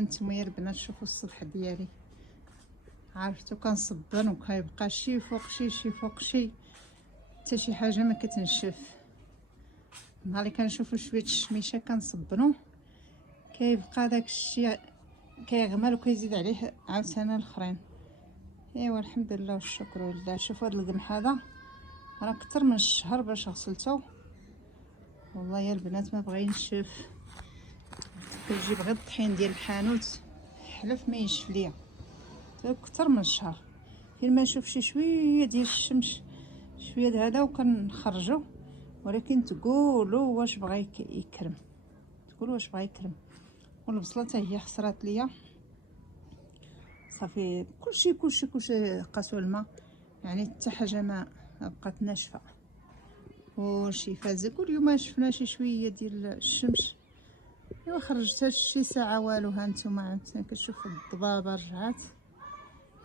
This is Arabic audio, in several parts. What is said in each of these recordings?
هانتوما يا البنات شوفوا الصبح ديالي، عرفتو كنصبن وكيبقى شي فوق شي شي فوق شي، حتى شي حاجه ما كتنشف. نهار اللي كنشوفو شويه الشميشه كنصبنو كيبقى داك الشيء كيغمر وكيزيد عليه عاوتاني الاخرين. ايوا الحمد لله والشكر لله. شوفوا هذا القمح هذا راه اكثر من الشهر باش غسلته، والله يا البنات ما بغى ينشف. كنجيب غير الطحين ديال الحانوت حلف ما ينشف ليا اكثر من الشهر. فين ما نشوف شي شويه ديال الشمس شويه هذا وكنخرجو، ولكن تقولوا واش بغى يكرم، تقولوا واش بغى يكرم. والبصله حتى هي خسرات ليا صافي، كلشي قاسو الماء، يعني حتى حاجه ما بقات ناشفه. وشي فازك واليوم شفنا شي شويه ديال الشمس. ايوا خرجت هاد شي ساعه والو، ها نتوما عاوتاني كتشوفوا الضبابه رجعات.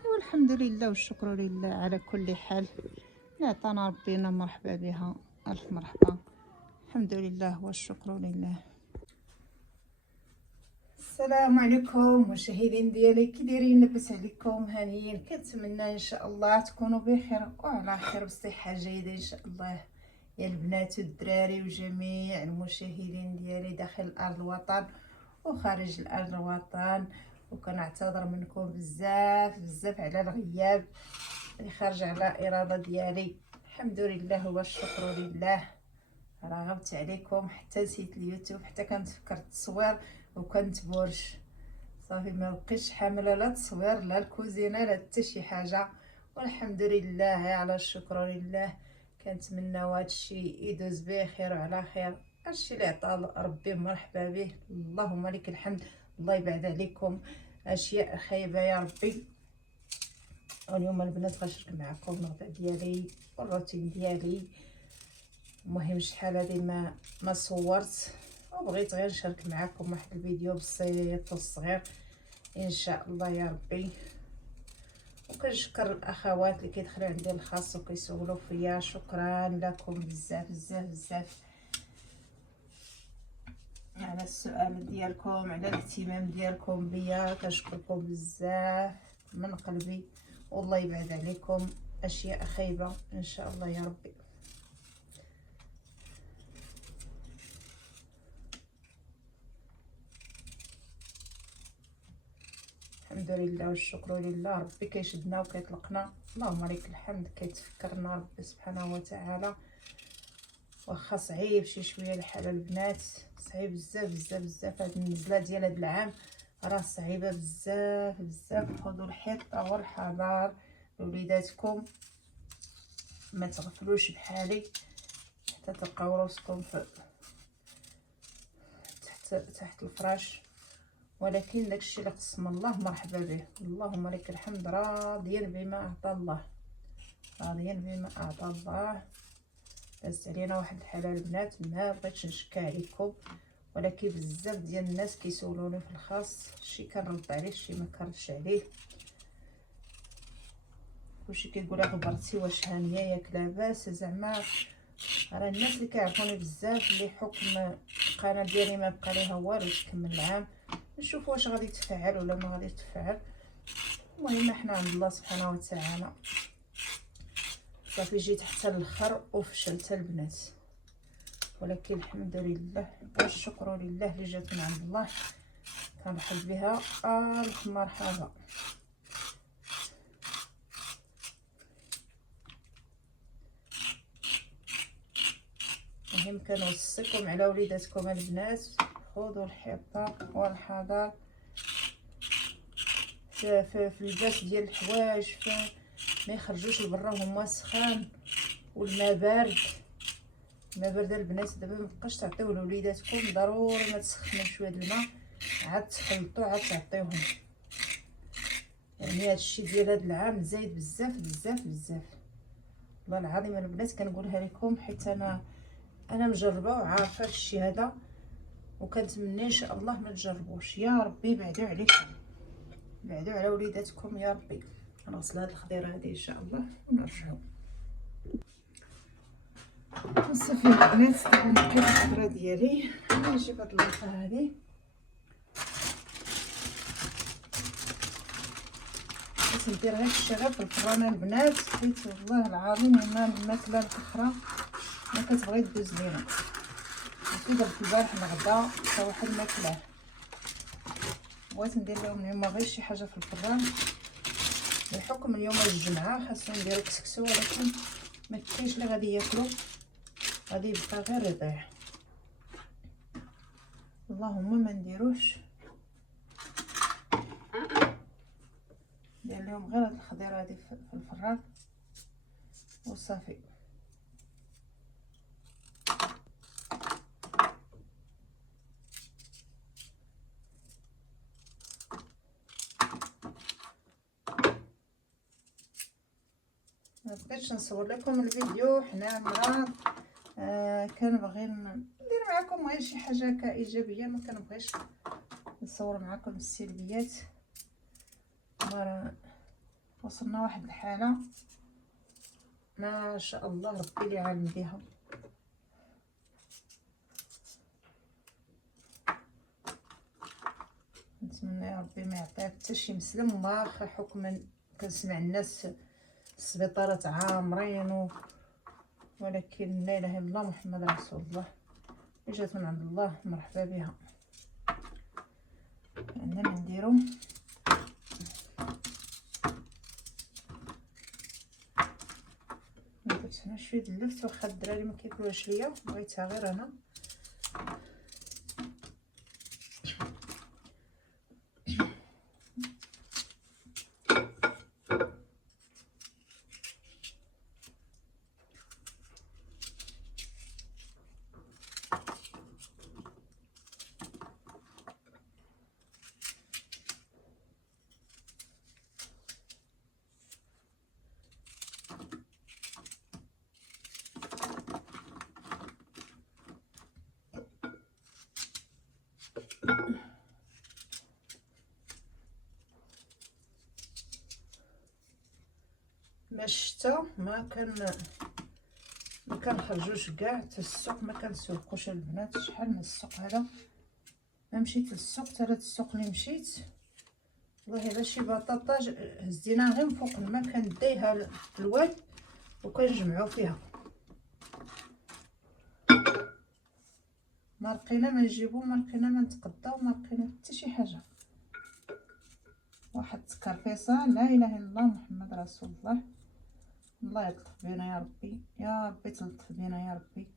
ايوا الحمد لله والشكر لله على كل حال. اللي عطانا ربنا مرحبا بها، الف مرحبا، الحمد لله والشكر لله. السلام عليكم مشاهدين ديالي، كي دايرين؟ لاباس عليكم؟ هانيين؟ كنتمنى ان شاء الله تكونوا بخير وعلى خير بصحه جيده ان شاء الله يا البنات والدراري وجميع المشاهدين ديالي داخل ارض الوطن وخارج الارض الوطن. وكنعتذر منكم بزاف على الغياب اللي خارج على اراده ديالي. الحمد لله والشكر لله. راه غبت عليكم حتى نسيت اليوتيوب، حتى كنت فكرت التصوير وكنت بورش صافي ما بقيتش حامله لا تصوير لا الكوزينه لا حتى شي حاجه. والحمد لله على الشكر لله. كنتمناو هادشي يدوز بخير وعلى خير. هادشي اللي عطا ربي مرحبا به، اللهم لك الحمد. الله يبعد عليكم اشياء خايبه يا ربي. واليوم البنات غنشارك معكم الغداء ديالي والروتين ديالي. المهم شحال هادي ما صورت وبغيت غير نشارك معكم واحد الفيديو بسيط وصغير ان شاء الله يا ربي. وكنشكر الاخوات اللي كيدخلوا عندي الخاص وكيسولوا فيا، شكرا لكم بزاف على السؤال ديالكم، على الاهتمام ديالكم بيا. كنشكركم بزاف من قلبي، والله يبعد عليكم اشياء خايبه ان شاء الله يا ربي. الحمد لله والشكر لله. ربي كيشدنا وكيطلقنا، اللهم لك الحمد. كيتفكرنا ربي سبحانه وتعالى، واخا صعيب شي شويه الحال البنات، صعيب بزاف. هاد النزله ديال هاد العام راه صعيبه بزاف. خذوا الحيطه والحذر لوليداتكم، ما تغفلوش بحالي حتى تلقاو راسكم تحت الفراش. ولكن داكشي اللي قسم الله مرحبا به، اللهم لك الحمد. راضيا بما اعطى الله، دازت علينا واحد الحاله البنات ما بغيتش نشكى عليكم، ولكن بزاف ديال الناس كيسولوني في الخاص، شي كنرد عليه شي ما كنردش عليه. كلشي كيقول لي غبرتي واش هانيه ياك لاباس؟ زعما راه الناس اللي كيعرفوني بزاف اللي حكم القناه ديالي ما بقى ليها والو تكمل العام، نشوف واش غادي تفعل ولا ما غادي تفعل. المهم حنا عند الله سبحانه وتعالى. صافي جيت حتى الاخر وفشلت البنات، ولكن الحمد لله والشكر لله اللي جات من عند الله، كنرحب بها الف مرحبا. المهم كنوصيكم على وليداتكم البنات، خذوا الحيطه والحذر في الباس ديال الحوايج، ما يخرجوش لبرا وهما سخان والماء بارد. الماء بارد البنات دابا ما بقاش تعطيوه لوليداتكم، ضروري ما تسخنوا شويه الماء عاد تخلطوا عاد تعطيوهم. يعني هادشي ديال هاد العام زايد بزاف. والله العظيم البنات كنقولها لكم حيت انا مجربه وعارفه هادشي هذا، وكنتمنى ان شاء الله ما تجربوش. يا ربي بعدوا عليكم، بعدوا على وليداتكم يا ربي. غنغسل هاد الخضيره هادي ان شاء الله ونرجعوا. وصافي البنات دابا نقيت الخضره ديالي. نجيب هاد البلطه هادي بغيت ندير غير الشي غير في الفران البنات، حيت والله العظيم هما الماكله الاخرى ما كتبغي دوز لينا. كي درت البارح الغدا حتى واحد ما كلاه. بغيت ندير لهم اليوم غير شي حاجه في الفران بحكم اليوم الجمعه، خاصنا نديرو كسكسو، ولكن ما كاينش اللي غادي ياكلو، غادي يبقى غير رضيع. اللهم ما نديروش، ندير لهم غير هاد الخضيره هادي في الفران وصافي. ما بقيتش نصور لكم الفيديو حنا مرات كنبغي ندير معكم غير شي حاجه هكا ايجابيه، ما كنبغيش نصور معكم السلبيات. وصلنا واحد الحاله ما شاء الله ربي اللي عالم بها. نتمنى يا ربي ما يعطيه حتى شي مسلم، واخا حكما كنسمع الناس السبيطارات عامرين ولكن لا اله الا الله محمد رسول الله، جات من عند الله مرحبا بها. عندنا نديرو درت هنا شويه اللفت، واخا الدراري ما كياكلوهاش ليا بغيتها غير انا. باش الشتا ما كنخرجوش كاع حتى السوق، ما كنسوقوش البنات. شحال من السوق هذا ما مشيت للسوق، حتى هاد السوق اللي مشيت والله الا شي بطاطا هزيناها غير من فوق الماء، كنديها الواد وكنجمعو فيها، ما لقينا ما نجيبو، ما لقينا ما نتقداو، ما لقينا حتى شي حاجه. واحد التكرفيصه لا اله الا الله محمد رسول الله. الله يلطف بينا يا ربي، يا ربي تلطف بينا يا ربي.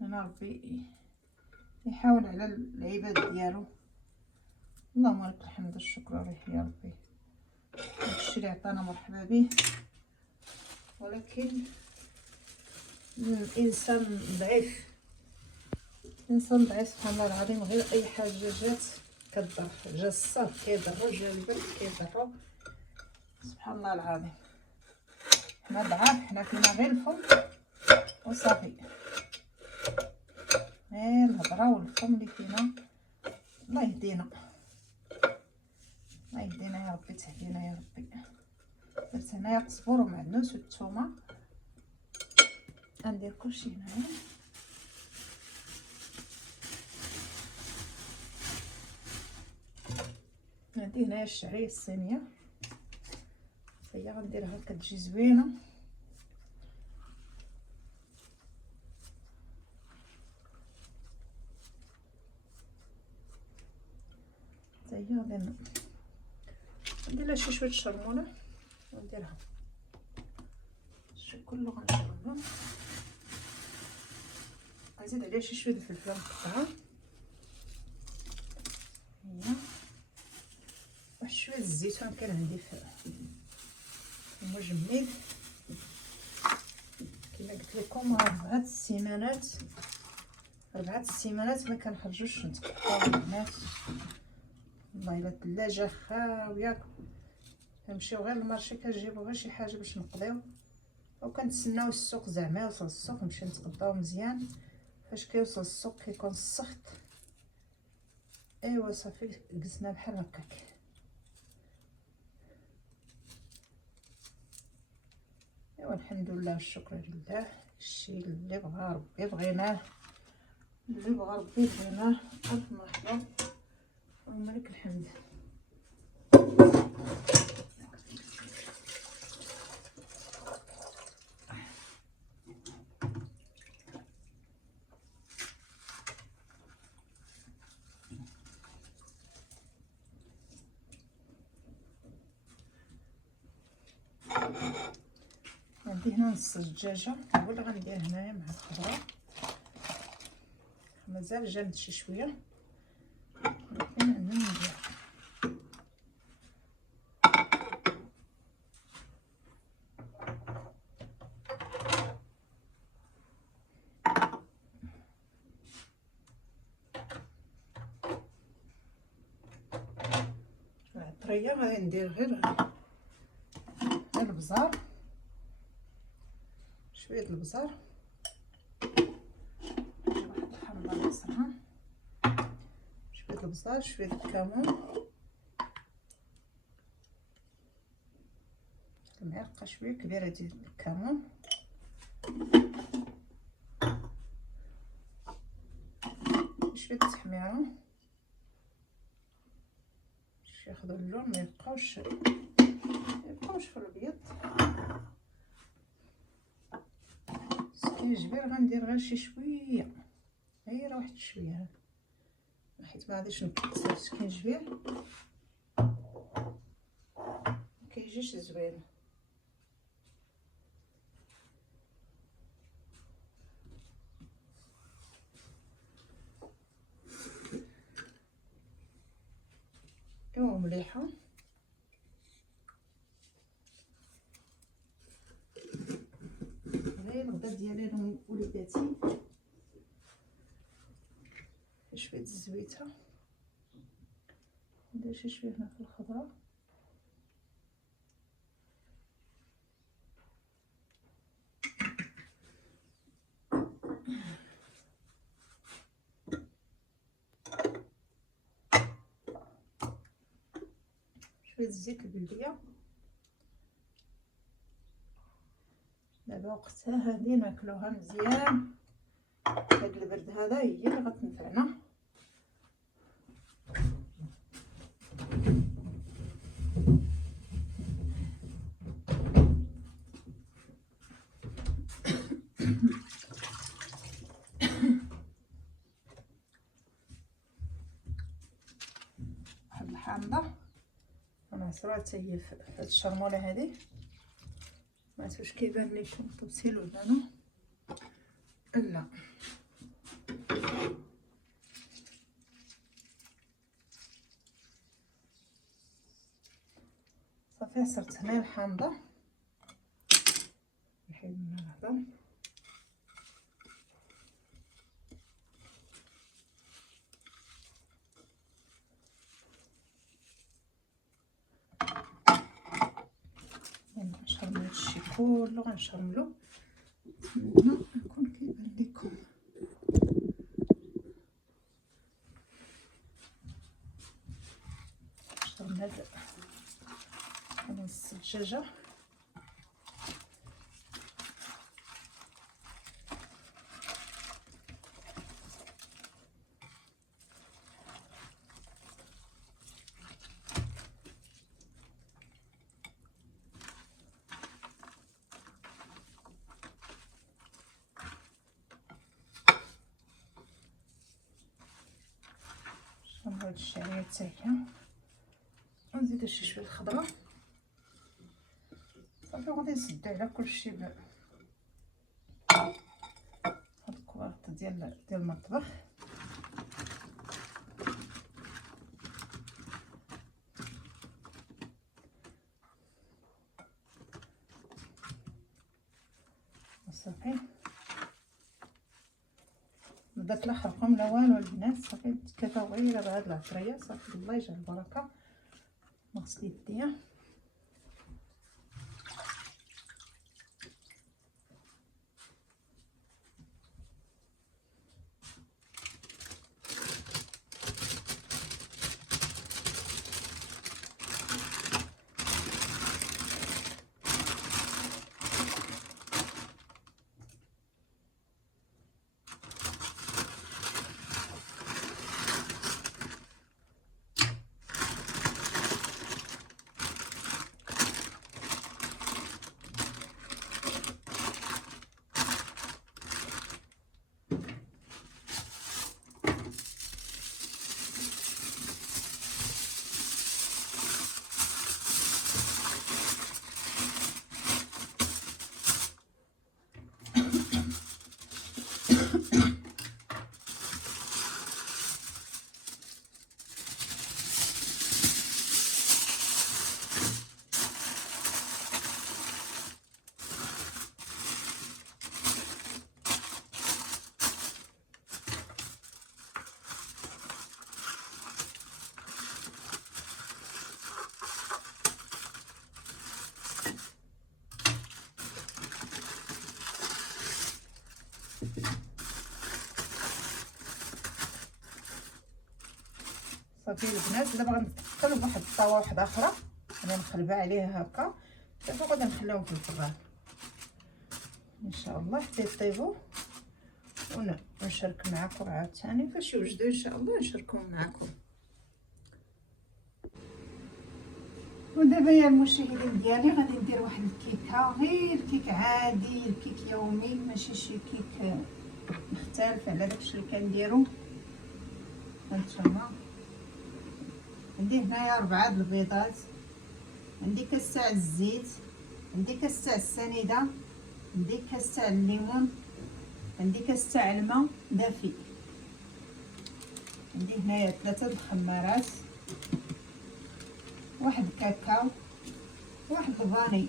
انا ربي يحاول على العباد ديالو. اللهم لك الحمد والشكر عليه يا ربي، داكشي اللي عطانا مرحبا به. ولكن الانسان ضعيف، الانسان ضعيف سبحان الله العظيم. غير اي حاجه جات كضر، جا الصهد كيضرو، جا البرد كيضرو، سبحان الله العظيم. حنا ضعاف، حنا فينا غير الفم وصافي، غير الهضره والفم اللي فينا. الله يهدينا، الله يهدينا يا ربي، تهدينا يا ربي. درت هنايا قزبور ومعدنوس والثومه، غندير كلشي هنايا. عندي هنايا الشعريه الصينيه، هي غنديرها كتجي زوينه. حتى هي غادي ندير لها شي شويه شرمونه ونديرها شي كله غنشربها. غنزيد عليها شي شويه الفلفله مقطعه، هي واحد شويه الزيتون كان عندي في المجمد. كما قلت لكم 4 سيمانات ما كنخرجوش نتقطعوا البنات. والله الا الثلاجه خاويه، كنمشيو غير للمارشي كنجيبو غير شي حاجه باش نقضيو، وكنتسناو السوق زعما يوصل السوق نمشي نتقضاو مزيان. فاش كيوصل السوق كيكون السخط، ايوا صافي جلسنا بحال هكاك. ايوا الحمد لله والشكر لله، الشيء اللي بغا ربي بغيناه اللي بغى ربي يبارك ألف مرحبا اللهم لك الحمد. عندي هنا نص الدجاجه هو اللي غندير هنايا مع الخضره، مازال جامد شي شويه ولكن عندنا ندير. العطريه غادي ندير غير البزار، شويه البزار، واحد الحمضه نقصرها، شويه البزار، شويه الكمون، المعلقه شويه كبيره ديال الكمون، شويه التحميره باش ياخذوا اللون، ما يبقاوش في الابيض. السكينجبير غندير غير شي شويه، غير واحد شويه، حيت ما غاديش نكثر السكينجبير مكيجيش زوين. ايوا مليحه. غير الغدا ديالي انا وليداتي شويه الزويته، ندير شي شويه هنا في الخضره، شويه الزيت البلديه. دابا وقتها هادي ناكلوها مزيان، هاد البرد هذا هي اللي غتنفعنا. واحد الحامضه ونعصروها حتى هي في هاد الشرموله هادي، ما عرفتش واش كيبان لكم التبسيل ولا لا. صافي عصرت هنا الحامضه، نحيد منها الهضم. غنشرملو هادشي كله، غنشرملو هنا يكون كيبان لكم. شرمنا هاد نص الدجاجه، شرملو هاد الشعريه حتى هي، ونزيدو شي شويه الخضره. صافي غادي نسدو على كلشي هاد الكوارط ديال المطبخ. صافي بدات لا خرقهم لا والو البنات، صافي كفاو غير بهاد العطريه. صافي الله يجعل البركه. نغسل يديا، صافي البنات، دابا غنقلب واحد الطاوه واحده اخرى، انا نقلبها عليها هكا صافي، غادي نخليهم في الفران ان شاء الله حتى يطيبوا، ونشارك معكم عاوتاني فاش يوجدوا ان شاء الله نشاركهم معكم. ودابا يا المشاهدين ديالي غادي ندير واحد الكيكه، غير كيك عادي، الكيك يومي ماشي شي كيك مختلف على داكشي اللي كنديرو. هانتوما عندي هنايا 4 البيضات، عندي كاس تاع الزيت، عندي كاس تاع السنيده، عندي كاس تاع الليمون، عندي كاس تاع الماء دافي، عندي هنايا 3 الخمارات، واحد الكاكاو، واحد الفاني،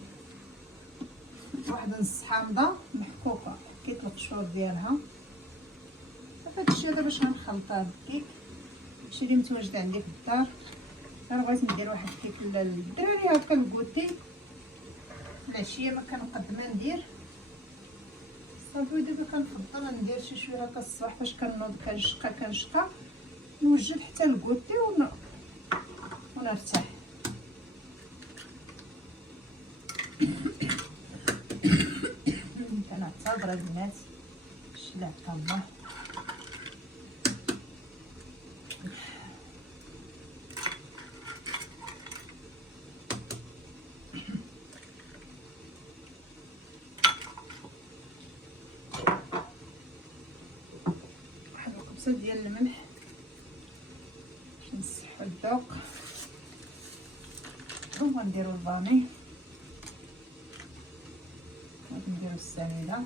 واحد نص حامضه محكوكه، حكيت القشور ديالها. هادشي هذا باش غنخلطها بالكيك، هادشي اللي متواجد عندي في الدار. انا بغيت ندير واحد الكيك للدراري هكا الكوتي العشيه، ما كنقد ما ندير صافي. دابا كنفضل ندير شي شويه هكا الصباح فاش كنوض كنشقى نوجد حتى الكوتي ونرتاح. كنعتذر البنات شلعت الله. واحد القبصه ديال الملح باش نصحو الذوق، وغنديرو الفاني، ونديرو السنيده،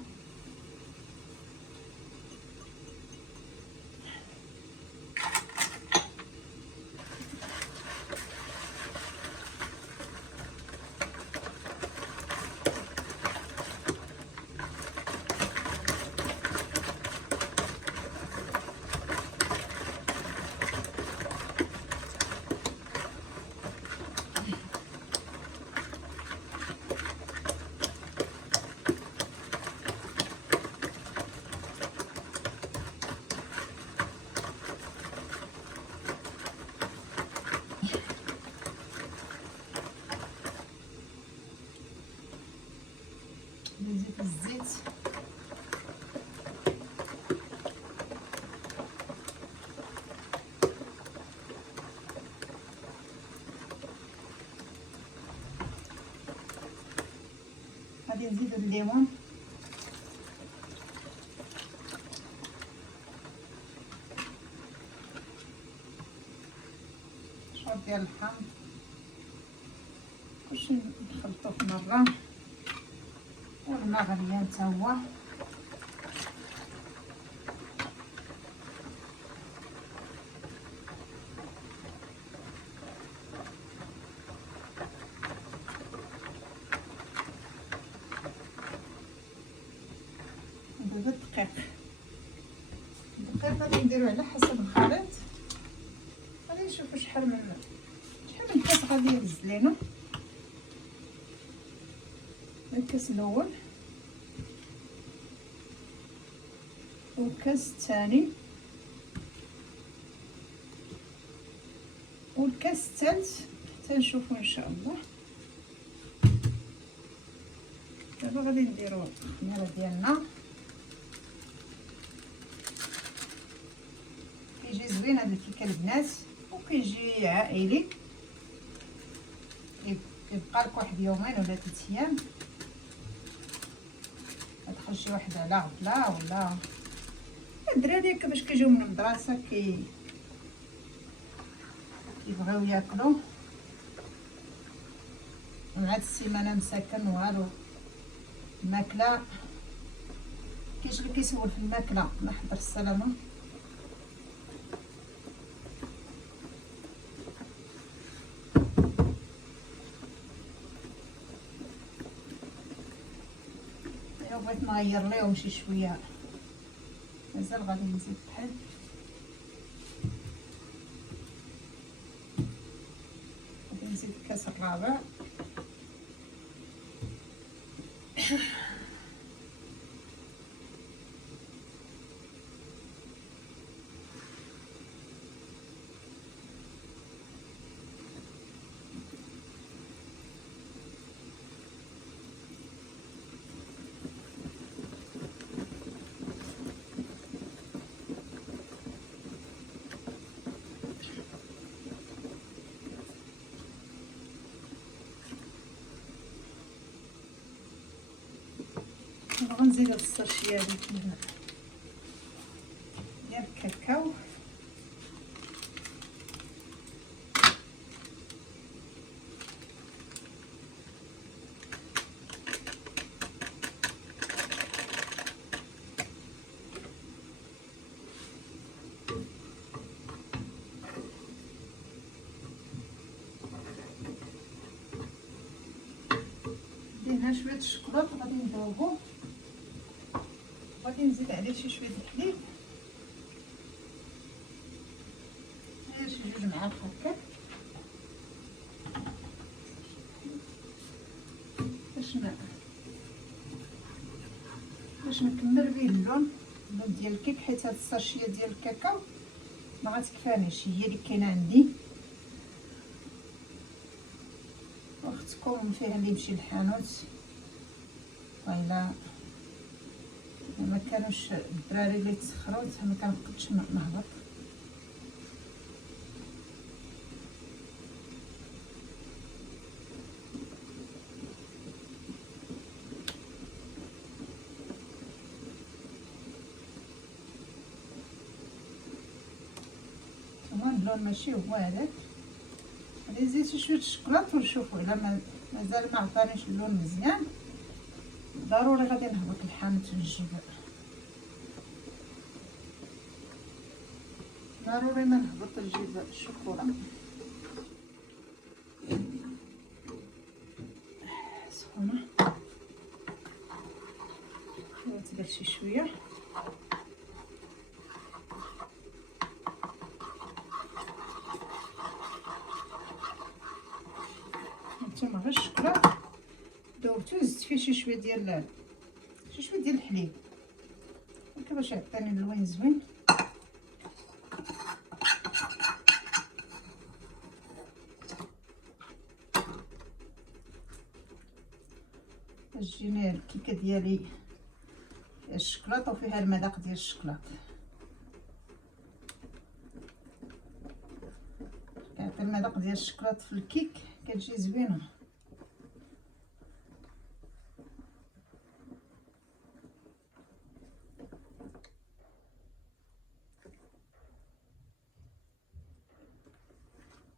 نزيد الزيت، غادي نزيد الليمون، شويه ديال الحامض، كلشي نخلطو في مره، والماء غليان تا هو. دابا الدقيق غادي نديرو على حسب الخليط، غادي نشوفو شحال من كاس غادي يهز لينا. الكاس الاول والكاس الثاني والكاس الثالث حتى نشوفو ان شاء الله. دابا غادي نديرو الخميره ديالنا، كيجي زوين هذا الكيكه البنات وكيجي عائلي، يبقى لك واحد يومين ولا 3 ايام، تدخل شي واحد على غفله ولا الدراري هكا باش كيجيو من المدرسه كيبغيو ياكلوا مع هاد السيمانه مساكن والو الماكله. كاينش اللي كيسول في الماكله، الله يحضر السلامه. بغيت نغير ليهم شي شويه، مازال غادي نزيد بحال غادي نزيد الكاس الرابع. نزيد هاد الساشيه هادي ديال الكاكاو. هنا شويه الشكلاط غادي نذوبو، غادي نزيد عليه شويه الحليب، غير شي 2 معالق هكا باش نكمل به اللون ديال الكيك، حيت هاد الساشيه ديال الكاكاو ما غتكفانيش، هي اللي كاينه عندي. واختكم فيها اللي يمشي للحانوت وإلا ما كانوش الدراري اللي تسخروا ما كنقدش نهبط. اللون ماشي هو هذاك، غادي نزيد شويه الشكلاط ونشوفوا الا مازال ما عطانيش اللون مزيان، ضروري غادي نهبط الحانوت ونجيب، ضروري ما نهبط نجيب الشوكولا سخونه وتبات شي شويه. هانتوما غير الشكلاط دوبتو، زدت فيه شي شويه ديال الحليب هكا باش يعطيني اللون زوين. باش تجيني الكيكه ديالي فيها الشكلاط وفيها المذاق ديال الشكلاط، كيعطي المذاق ديال الشكلاط في الكيك كتجي زوينه.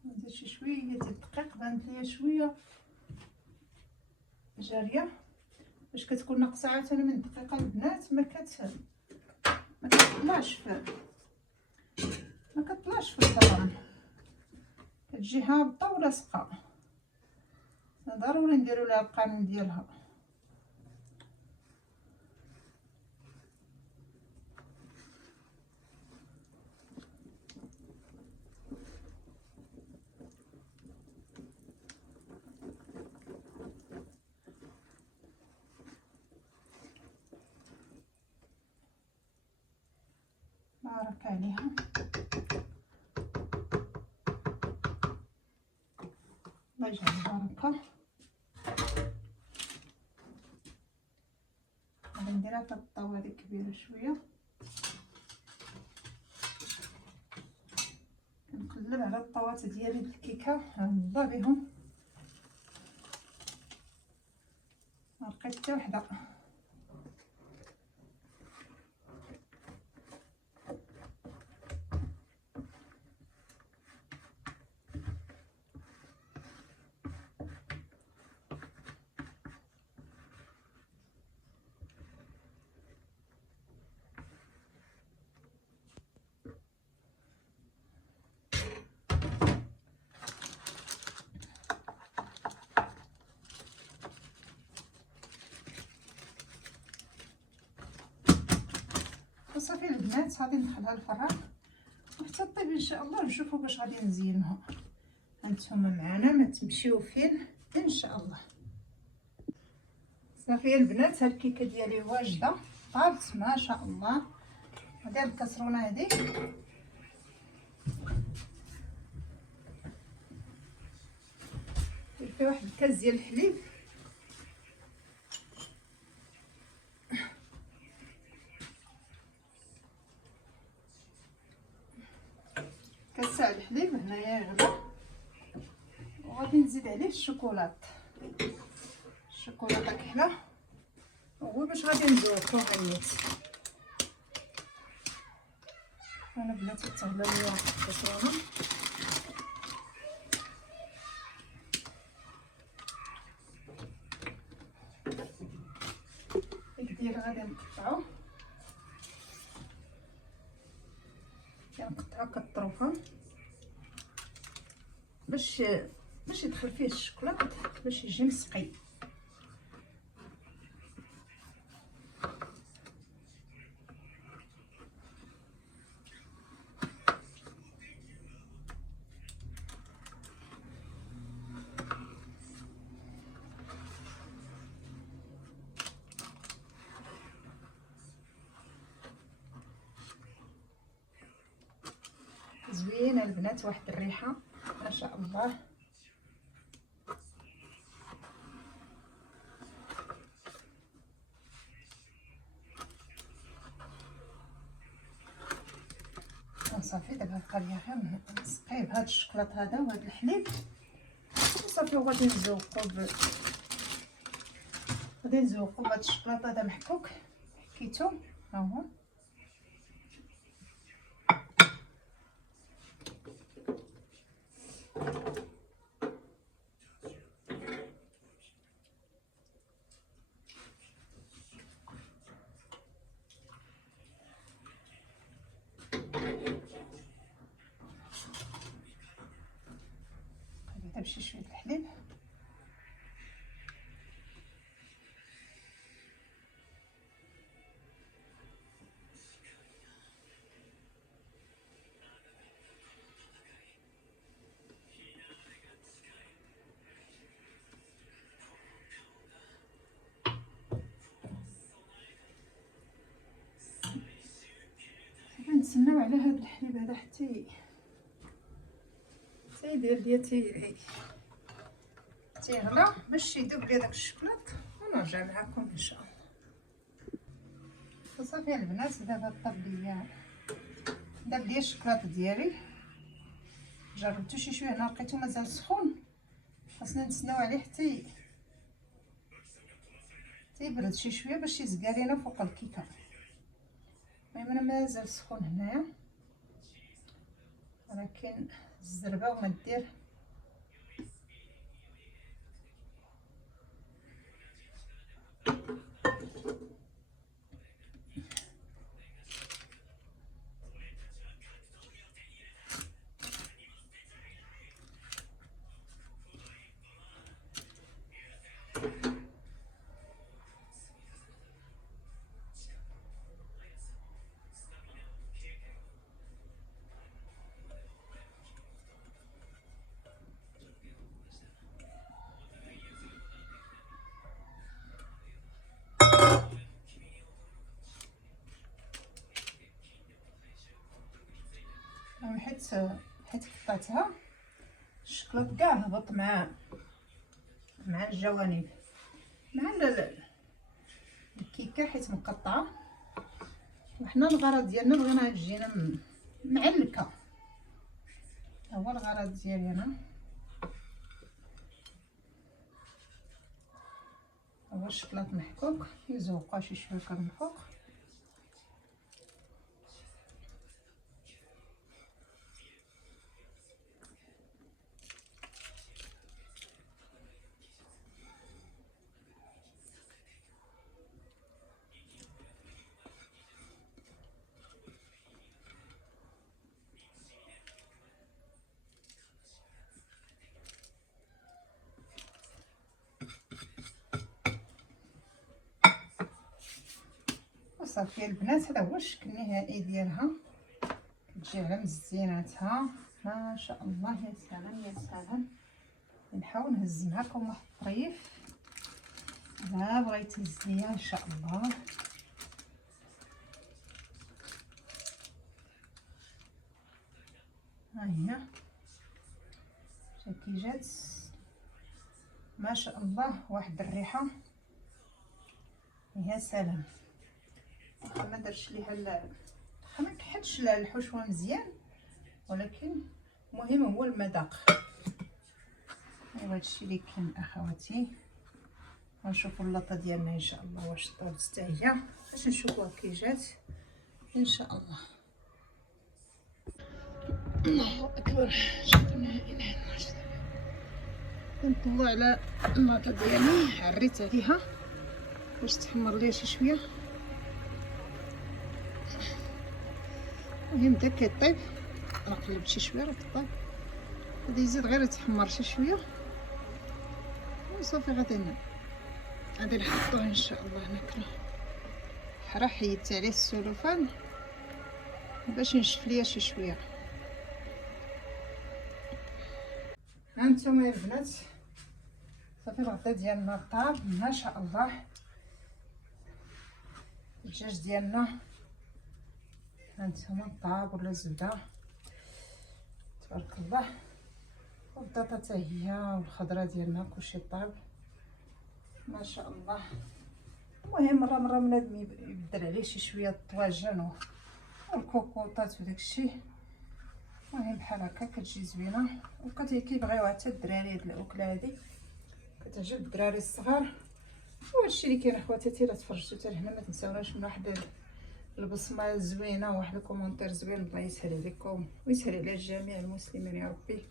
نزيد شي شويه ديال الدقيق، بانت ليا شويه جاريه باش كتكون ناقصه عاوتاني من الدقيقه البنات ما كتطلعش في الفرن، كتجي هابطه ولاصقه، ضروري نديرو لها القانون ديالها. بارك عليها. الله يجعل البركه. غادي نديرها في الطاوه هذه كبيره شويه، كنقلب على الطاوات ديالي بالكيكه نضا بهم، ما لقيت حتى وحده. وصافي البنات غادي ندخلها الفران حتى طيب ان شاء الله، نشوفوا باش غادي نزينها. هانتوما معنا ما تمشيو فين ان شاء الله. صافي البنات هاد الكيكه ديالي واجده طابت ما شاء الله. هذه الكسرونه هذه ندير فيها واحد الكاس ديال الحليب، كاس تاع الحليب هنايا يغلى، وغادي نزيد عليه الشوكولاط كحله هو باش غادي نذوقو هانيت. انا بلاتي تغلى ليا الزيتونه. الكدير غادي نقطعو، كنقطعو كطروفه باش يدخل فيه الشكلاط باش يجي مسقي. زوينه البنات، واحد الريحه ما شاء الله. صافي دابا بقى ليا غير نسقيه بهذا الشكلاط هذا وهذا الحليب وصافي. وغادي نزوقو بهذا الشكلاط هذا محكوك. حكيتو ها هو. غادي نمشي شويه الحليب. نتسناو على هذا الحليب هذا حتى يدير ليا تيغلى باش يذوب ليا داك الشكلاط ونرجع معكم ان شاء الله. وصافي البنات دابا داب ليا الشكلاط ديالي. جربتو شي شويه، هنا لقيتو مازال سخون، خاصنا نتسناو عليه حتى يبرد شي شويه باش يزكى لينا فوق الكيكه. المهم انا مازال سخون هنايا، ولكن الزربه وما دير. حيت قطعتها الشكلاط كاع هبط مع الجوانب مع الكيكه حيت مقطعه. وحنا الغرض ديالنا بغينا تجينا معلكه، هو الغرض ديالي انا. هو الشكلاط محكوك يزوقوا شي شويه من فوق. صافي البنات، هذا هو الشكل النهائي ديالها. كتجي على مزيناتها ما شاء الله. يا سلام يا سلام. نحاول نهز معكم واحد الطريف اذا بغيتي تهز ليا ان شاء الله. ها هي كي جات ما شاء الله، واحد الريحه. يا سلام. ما درتش ليها ما كحلتش الحشوه مزيان، ولكن المهم هو المذاق. ايوا هادشي اللي كاين اخواتي. غنشوفوا اللاطه ديالنا ان شاء الله واش طابت حتى هي، باش نشوفوها كي جات ان شاء الله. الله اكبر. شوفنا الى هنا كنطلع على اللاطه ديالي، عريت عليها باش تحمر ليا شي شويه. المهم دا كيطيب، انا قلبت شي شويه راه كطيب، غادي يزيد غير يتحمر شي شويه وصافي. غادي نحطوه ان شاء الله ناكلو. حرا حيدت عليه السلوفان باش نشف ليا شي شويه. هانتوما البنات صافي الغدا ديالنا طاب ما شاء الله. الدجاج ديالنا هانتوما طاب ولا زبده تبارك الله، والبطاطا حتى هي والخضره ديالنا كلشي طاب ما شاء الله. المهم مره بنادم يبدل عليه شي شويه الطواجن والكوكوطات وداكشي. المهم بحال هكا كتجي زوينه وكيبغيوها حتى الدراري. هاد الاكله هادي كتعجب الدراري الصغار. وهادشي اللي كاين اخواتاتي، الا تفرجتوا حتى لهنا ما تنساوناش من واحد البصمه زوينه وواحد الكومونتير زوين. الله يسهل عليكم ويسهل على جميع المسلمين يا ربي.